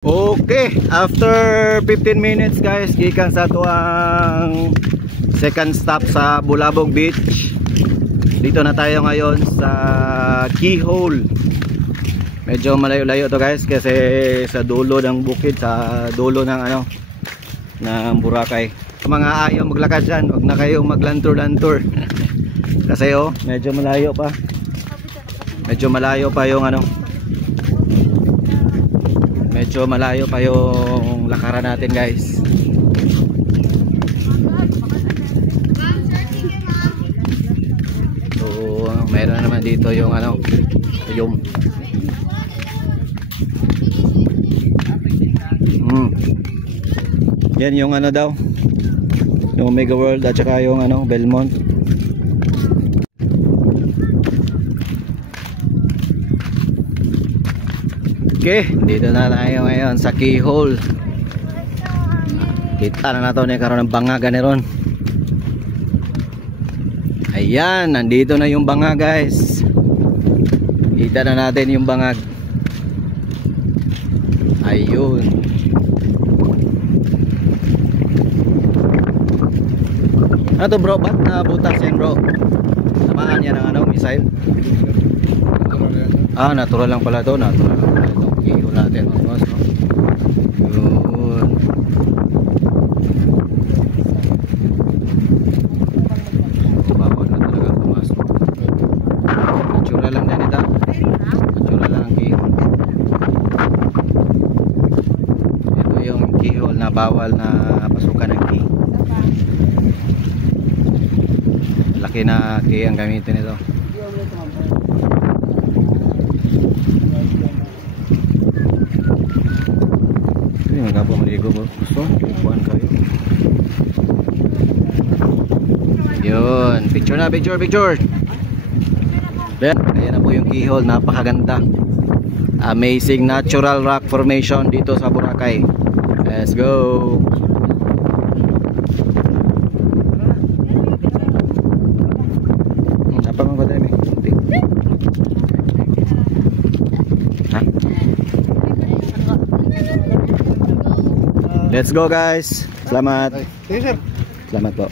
Okay, after 15 minutes guys, gikan sa tuang second stop sa Bulabog Beach. Dito na tayo ngayon sa Keyhole. Medyo malayo-layo to guys kasi sa dulo ng bukid, sa dulo ng ng Boracay. Mga ayaw maglakad dyan, huwag na kayong maglantur-lantur. Kasi medyo malayo pa. Medyo malayo pa yung medyo malayo pa yung lakaran natin guys. So mayroon naman dito yung yan yung daw yung Omega World at saka yung Belmont. Okay, dito na tayo ngayon sa Keyhole. Kita na nato ni karon ng bangaga ni ron. Ayan, nandito na yung bangag guys. Kita na natin yung bangag. Ayun. Ano to bro? Ba't nabutas yan bro? Tamaan yan ng missile? Ah, natural lang pala to. Natural lang pala ito. Keyhole natin mga boss, no? Yun. Bawal na talaga pumasok. Natural lang din ito. Natural lang ang keyhole. Ito yung keyhole na bawal na pasukan ng key. Laki na key ang gamitin ito. Magapa maligo bro. Gusto? Kukuhan kayo. Yun. Picture na, picture. Ayan na po yung keyhole. Napakaganda. Amazing natural rock formation dito sa Boracay. Let's go. Apa mang badai ni? Ha? Let's go guys. Selamat. Selamat po.